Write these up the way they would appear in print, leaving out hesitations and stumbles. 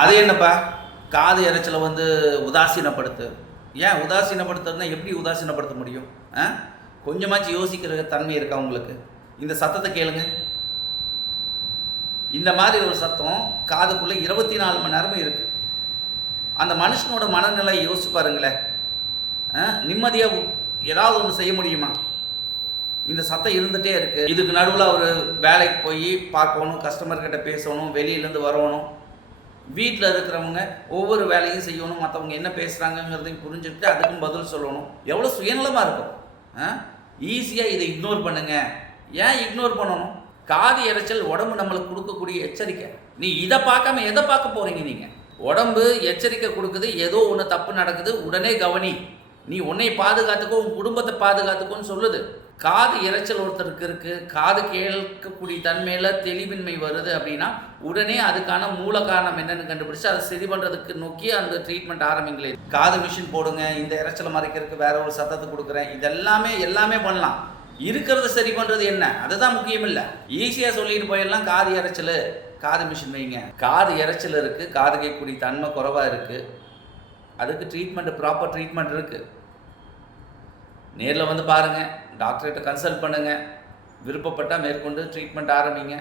அது என்னப்பா காது இறைச்சலை வந்து உதாசீனப்படுத்து. ஏன் உதாசீனப்படுத்துறதுனா எப்படி உதாசீனப்படுத்த முடியும்? கொஞ்சமாச்சு யோசிக்கிற தன்மை இருக்கா உங்களுக்கு? இந்த சத்தத்தை கேளுங்க. இந்த மாதிரி ஒரு சத்தம் காதுக்குள்ளே 24 மணி நேரமும் இருக்குது. அந்த மனுஷனோட மனநிலை யோசிச்சு பாருங்களேன். நிம்மதியாக ஏதாவது ஒன்று செய்ய முடியுமா? இந்த சத்தம் இருந்துகிட்டே இருக்குது. இதுக்கு நடுவில் அவர் வேலைக்கு போய் பார்க்கணும், கஸ்டமர்கிட்ட பேசணும், வெளியிலேருந்து வரணும், வீட்டில் இருக்கிறவங்க ஒவ்வொரு வேலையும் செய்யணும், மற்றவங்க என்ன பேசுகிறாங்கங்கிறதையும் புரிஞ்சுக்கிட்டு அதுக்கும் பதில் சொல்லணும். எவ்வளோ சுயநலமாக இருக்கும். ஈஸியாக இதை இக்னோர் பண்ணுங்க. ஏன் இக்னோர் பண்ணணும்? காது இறைச்சல் உடம்பு நம்மளுக்கு கொடுக்கக்கூடிய எச்சரிக்கை. நீ இதை பார்க்காம எதை பார்க்க போகிறீங்க? நீங்கள் உடம்பு எச்சரிக்கை கொடுக்குது, ஏதோ ஒன்று தப்பு நடக்குது, உடனே கவனி, நீ உன்னை பாதுகாத்துக்கோ, உன் குடும்பத்தை பாதுகாத்துக்கோன்னு சொல்லுது. காது இறைச்சல் ஒருத்தருக்கு இருக்குது, காது கேட்கக்கூடிய தன்மையில் தெளிவின்மை வருது அப்படின்னா உடனே அதுக்கான மூல காரணம் என்னென்னு கண்டுபிடிச்சு அதை சரி பண்ணுறதுக்கு நோக்கி அந்த ட்ரீட்மெண்ட் ஆரம்பிங்களே. காது மிஷின் போடுங்க, இந்த இறைச்சலை மறைக்கிறதுக்கு வேற ஒரு சத்தத்தை கொடுக்குறேன், இதெல்லாமே பண்ணலாம். இருக்கிறத சரி பண்ணுறது என்ன, அதுதான் முக்கியம் இல்லை. ஈஸியாக சொல்லிட்டு போயிடலாம் காது இறைச்சல், காது மிஷின் வைங்க. காது இறைச்சல் இருக்குது, காது கேட்கக்கூடிய தன்மை குறைவாக இருக்குது, அதுக்கு ட்ரீட்மெண்ட், ப்ராப்பர் ட்ரீட்மெண்ட் இருக்குது. நேரில் வந்து பாருங்கள், டாக்டர்கிட்ட கன்சல்ட் பண்ணுங்கள், விருப்பப்பட்டால் மேற்கொண்டு ட்ரீட்மெண்ட் ஆரம்பிங்க.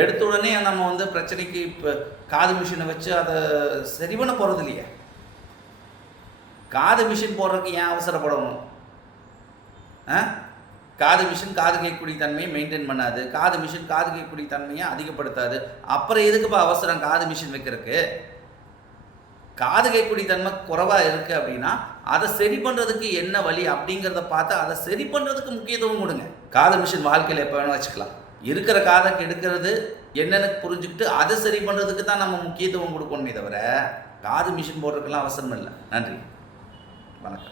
எடுத்த உடனே நம்ம வந்து பிரச்சனைக்கு இப்போ காது மிஷினை வச்சு அதை சரி பண்ண போகிறது இல்லையே. காது மிஷின் போடுறதுக்கு ஏன் அவசரப்படணும்? காது மிஷின் காது கேட்கக்கூடிய தன்மையை மெயின்டைன் பண்ணாது, காது மிஷின் காது கேட்கக்கூடிய தன்மையை அதிகப்படுத்தாது. அப்புறம் எதுக்குப்பா அவசரம் காது மிஷின் வைக்கிறதுக்கு? காது கேட்கக்கூடிய தன்மை குறைவாக இருக்குது அப்படின்னா அதை சரி பண்ணுறதுக்கு என்ன வழி அப்படிங்கிறத பார்த்து அதை சரி பண்ணுறதுக்கு முக்கியத்துவம் கொடுங்க. காது மிஷின் வாழ்க்கையில் எப்போ வேணும் வச்சுக்கலாம். இருக்கிற காதை கெடுக்கிறது என்னென்னு புரிஞ்சுக்கிட்டு அதை சரி பண்ணுறதுக்கு தான் நம்ம முக்கியத்துவம் கொடுக்கணுமே தவிர காது மிஷின் போடுறதுக்கெல்லாம் அவசரம் இல்லை. நன்றி, வணக்கம்.